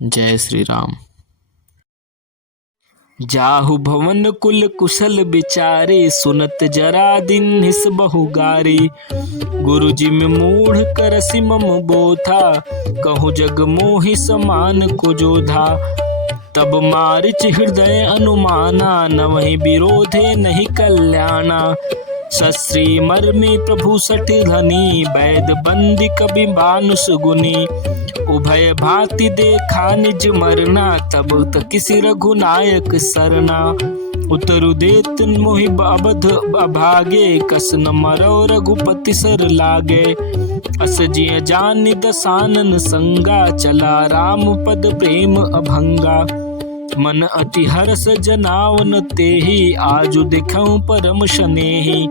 जय श्री राम। जाहु भवन कुल कुशल विचारे, सुनत जरा दिन हिस बहु गारी। गुरु जी में मूढ़ करसि मम बोथा, कहूँ जग मोहि समान को जोधा। तब मारिच हृदय अनुमाना, नवहि विरोधे नहीं कल्याणा। सश्री मर्मी प्रभु सठ धनी, वैद बंदी कबि बानुस गुनी। उभय भांति देखा निज मरना, तब किसी रघुनायक सरना। उतरु देत मोहि अबध अभागे, कस न मरो रघुपति सर लागे। अस जिय जानि दसानन संगा, चला राम पद प्रेम अभंगा। मन अति हरस जनावन तेहि, आजु दिखऊं परम शनेहि।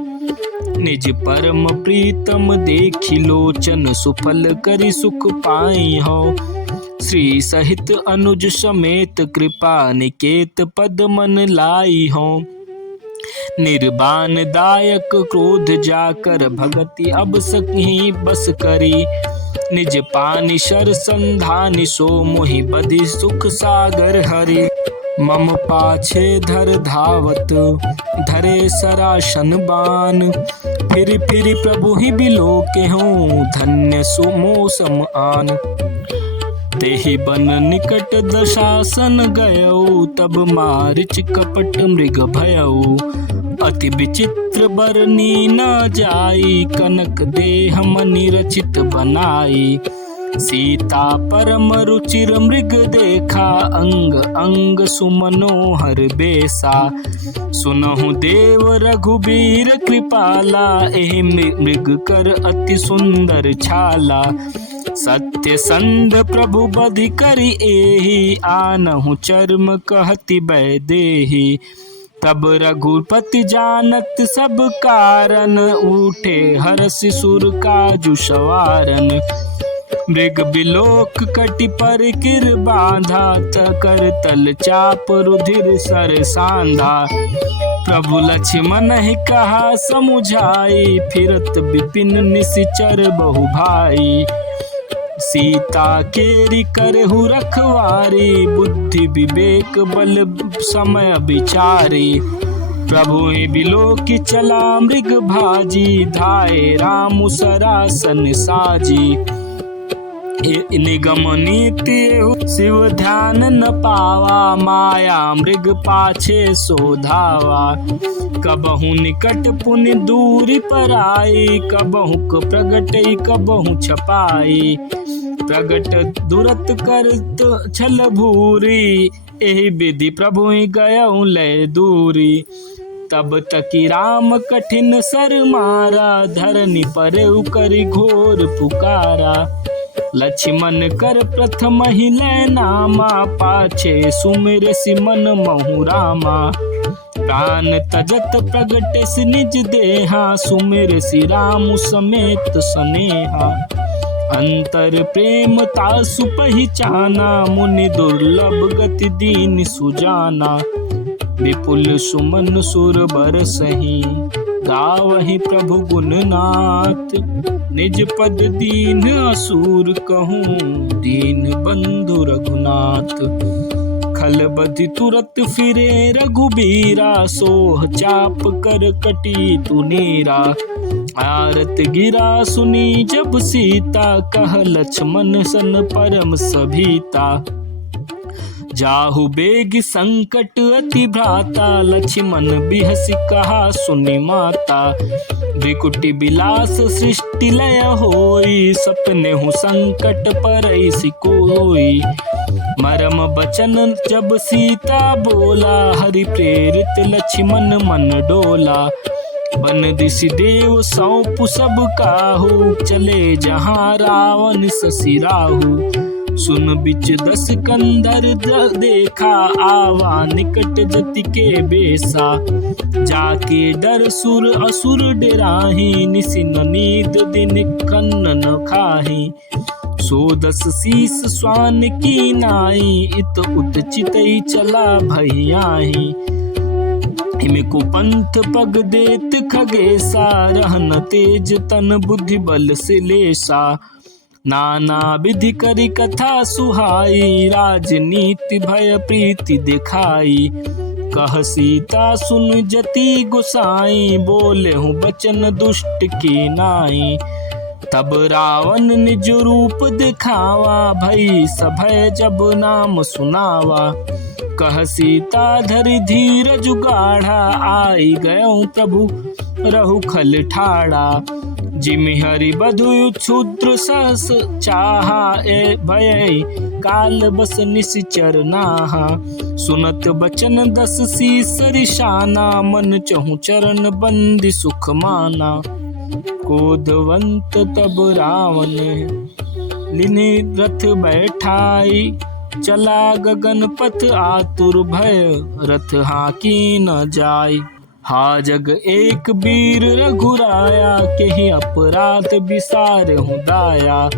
निज परम प्रीतम देखि लोचन, सुफल करि सुख पाई हो। श्री सहित अनुज समेत, कृपा निकेत पद मन लाई हो। निर्बान दायक क्रोध जाकर, भगति अब सही बस करी। निज पानि शर संधानि, सो मोहि बधि सुख सागर हरि। मम पाछे धर धावत, धरे सरासन बान। फिर प्रभु ही बिलो के हूँ, धन्य सुमो सम आन। तेहि बन निकट दशासन गयऊ, तब मारिच कपट मृग भयऊ। अति विचित्र बरनी न जाई, कनक देह मनि रचित बनाई। सीता परम रुचिर मृग देखा, अंग अंग सुमनोहर बेसा। सुनहु देव रघुबीर कृपाला, एहि मृग कर अति सुंदर छाला। सत्य संध प्रभु बधि करि एहि, आनहु चर्म कहति वैदेही। तब रघुपति जानत सब कारण, उठे हरषि सुर काजु सवारन। मृग बिलोक कटि पर किर बांधा, कर तल चाप रुधिर सर सांधा। प्रभु लक्ष्मण ही कहा समुझाई, फिरत विपिन निशिचर बहु भाई। सीता केरि करहु रखवारी, बुद्धि विवेक बल समय विचारी। प्रभु ही बिलोकि चला मृग भाजी, धाये राम सरासन साजी। निगम नीति शिव ध्यान न पावा, माया मृग पाछे सो धावा। कबहु निकट पुनि दूरी पराई, कबहु प्रगटई कबहु छपाई। प्रगट दुरत करत छल भूरी, एहि विधि प्रभु गयऊं लय दूरी। तब तकी राम कठिन सर मारा, धरनी परउ करि घोर पुकारा। लक्ष्मण कर प्रथम ही लय नामा, पाछे सुमिर सिमन महु रामा। प्राण तजत प्रगटे निज देहा, सुमिर सि राम समेत सनेहा। अंतर प्रेम तासु पहिचाना, मुनि दुर्लभ गति दीन सुजाना। विपुल सुमन सुर बरसहि, गावहि प्रभु गुणनाथ। निज पद दीन असुर कहूँ, दीन बंधु रघुनाथ। खल बधि तुरत फिरे रघुबीरा, सोह चाप कर कटी तुनेरा। आरत गिरा सुनी जब सीता, कह लक्ष्मण सन परम सभीता। जाहु बेग संकट अति भ्राता, लक्ष्मण बिहसि कहा सुनि माता। विकुटि बिलास सृष्टि लय होई, सपनेहु संकट परैसि कोई। मरम बचन जब सीता बोला, हरि प्रेरित लक्ष्मण मन डोला। बन दिसि देव सौंपु सब काहू, चले जहाँ रावण ससि राहु। सुन बिच दस कंधर देखा, आवा निकट जति के बेसा। जाके डर सुर असुर डेराही, निसिन नींद दिन कन्न न खाही। सो दस शीस स्वान की नाई, इत उत चितई चला भैयाही। हिमको पंथ पग देत खगेसा, रहन तेज तन बुद्धि बल से लेसा। नाना विधि करी कथा सुहाई, राजनीति भय प्रीति दिखाई। कह सीता सुन जति गुसाई, बोले हूँ बचन दुष्ट की नाई। तब रावण निज रूप दिखावा, भई सभय जब नाम सुनावा। कह सीता धरि धीरज गाढ़ा, आई गयो प्रभु रहु खल ठाड़ा। जिमि हरि बधु क्षुद्र सहस चाहा, ए भय काल बस निश्चर नाहा। सुनत बचन दस शीस रिशाना, मन चहु चरण बंदी सुख माना। क्रोधवंत तब रावण लिनि रथ बैठाई, चला गगन पथ आतुर भय रथ हाकी न जाय। हा जग एक वीर रघुराया, केहि अपराध विसार हूँ दाया।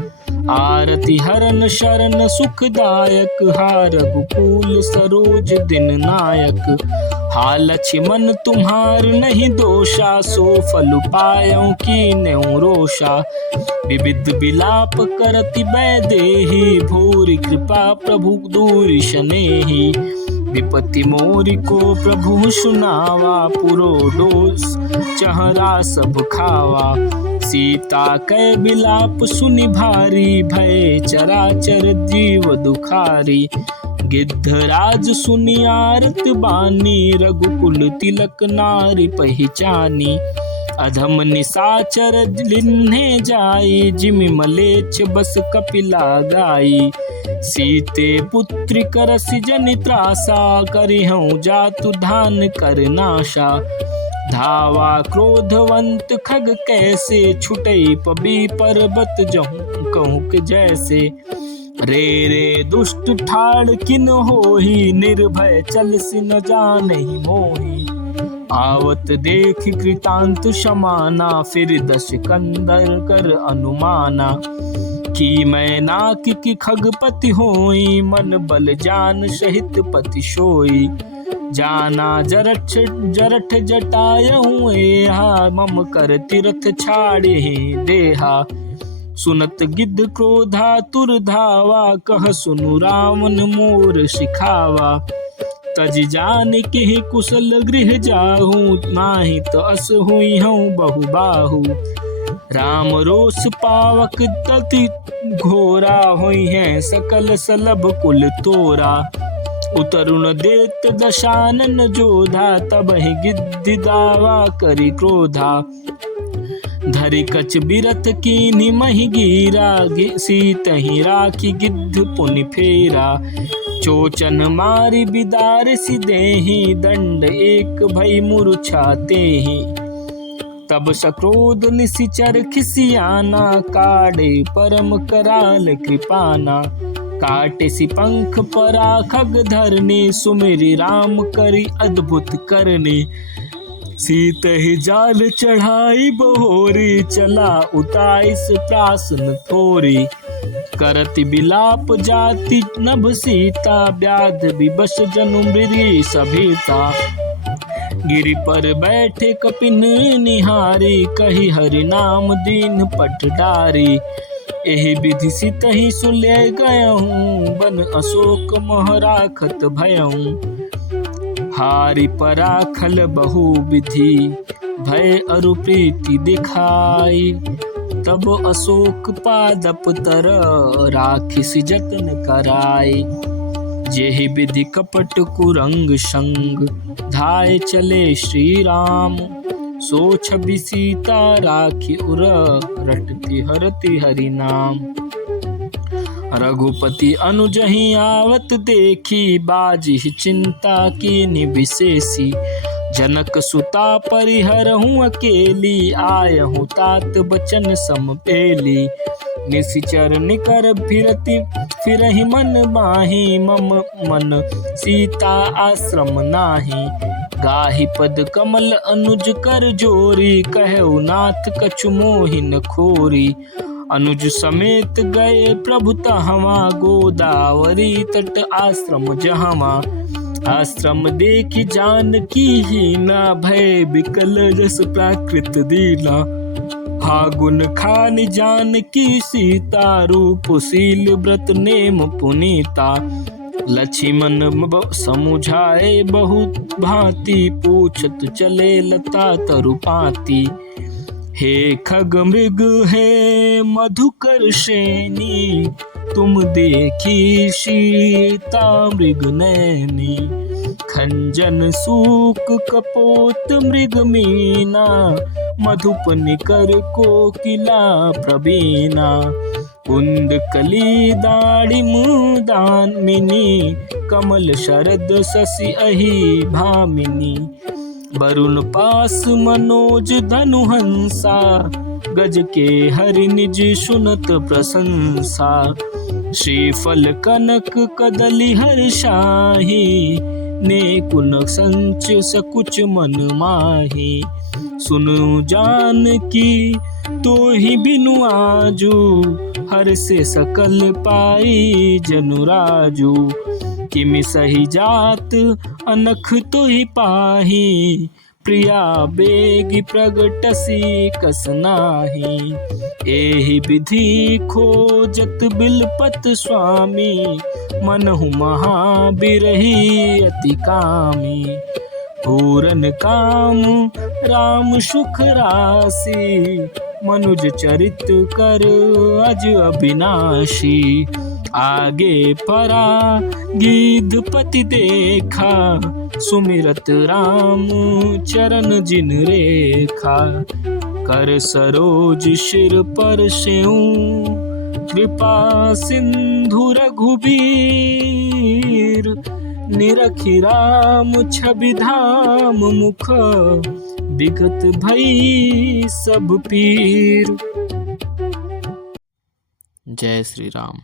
आरति हरन शरण सुखदायक, हा रघुकुल सरोज दिन नायक। हा लक्ष्मण तुम्हार नहीं दोषा, सो फल पायौ कीन्हु रोषा। विविध विलाप करति वैदेही, भूरि कृपा प्रभु दूरि शनेही। विपत्ति मोरि को प्रभु सुनावा, पुरो दोष चहरा सब खावा। सीता कै विलाप सुनि भारी, भय चराचर जीव दुखारी। गिद्धराज सुनि आरत बानी, रघुकुल तिलक नारी पहिचानी। अधम निशाचर लिन्हे जाई, जिमि मलेच्छ बस कपिला गाई। सीते पुत्री करसि जनि त्रासा, करिहउँ जातु धान कर नाशा। धावा क्रोधवंत खग कैसे, छुटई पबी पर्वत जहूँ कहूँ के जैसे। रे रे दुष्ट ठाड़ किन होही, निर्भय चलसि न जानहि मोही। आवत देख कृतांत समाना, फिर दश कंदर कर अनुमाना। कि मैं नाक की खगपति होई, मन बल जान सहित पति सोई। जाना जरठ जटायहूँ एहा, मम कर तीरथ छाड़े देहा। सुनत गिद्ध क्रोधा तुर धावा, कह सुनु रावण मोर सिखावा। तज जान के कुशल गृह जाहूँ, नाही तो अस हुई हूँ बहु बाहु। राम रोष पावक तति घोरा, हुई है सकल सलभ कुल तोरा। उतरुण देत दशानन जोधा, तब ही गिद्ध दावा करी क्रोधा। धरि कछ बिरथ कीन्हि महि गीरा, सीतहि राखी गिद्ध पुनि फेरा। चोचन मारि बिदार सिदेहि, दंड एक भई मूर्छातेहि। तब सक्रोध निशिचर खिसियाना, काढ़े परम कराल कृपाना। काटे सि पंख परा खग धरनी, सुमिरि राम करि अद्भुत करनी। सीतहि जाल चढ़ाई बहोरी, चला उताइस प्रासन थोरी। करति विलाप जाति नभ सीता, व्याध विवश जनु मृरी सभीता। गिरि पर बैठे कपिन निहारी, कहि हरि नाम दीन पट डारी। एहि विधि सितहि सुले गयहूँ, बन अशोक मोह राखत भयहूँ। हारि पराखल बहु विधि, भय अरु प्रीति दिखाई। तब अशोक पादप तर, राखिस जतन कराई। जेहि विधि कपट कुरंग संग, धाय चले श्री राम। सो छवि सीता राखी उर, रटती हरति हरि नाम। रघुपति अनुजहि आवत देखी, बाजी चिंता कीन्हि विशेषी। जनक सुता परिहरहूँ अकेली, आयहूँ तात बचन सम पेली। निशिचर निकर फिरहि मन माही, मम मन सीता आश्रम नाही। गाहि पद कमल अनुज कर जोरी, कहु नाथ कछु मोहि न खोरी। अनुज समेत गए प्रभु तहवा, गोदावरी तट आश्रम जहवा। आश्रम देखि जानकी हीना, भय विकल जस प्राकृत दीना। फागुन खान जानकी सीता, रूपशील व्रत नेम पुनीता। लक्ष्मण समुझाए बहुत भांति, पूछत चले लता तरुपाती। हे खग मृग है मधुकर श्रेणी, तुम देखी सीता मृग नैनी। खंजन सूक कपोत मृग मीना, मधुप निकर कोकिला प्रवीणा। कुंद कली दाड़िम दामिनी, कमल शरद शशि अहि भामिनी। वरुण पास मनोज धनुहंसा, गज के हरि निज सुनत प्रशंसा। श्रीफल कनक कदली हर्षाहि, ने कुन संच सकुच मन माहि। सुनु जानकी तोहि बिनु आजू, हर से सकल पाई जनुराजू। किमि सही जात अनख तोहि पाही, प्रिया बेगी प्रगटसी कस नाही। एहि विधि खोजत बिलपत स्वामी, मनहु महाबिरही अति कामी। पूरन काम राम सुख राशि, मनुज चरित कर अज अविनाशी। आगे परा गिद्धपति देखा, सुमिरत राम चरण जिन रेखा। कर सरोज सिर पर सेऊँ, कृपा सिंधु रघुबीर। निरखि राम छवि धाम मुख, विगत भई सब पीर। जय श्री राम।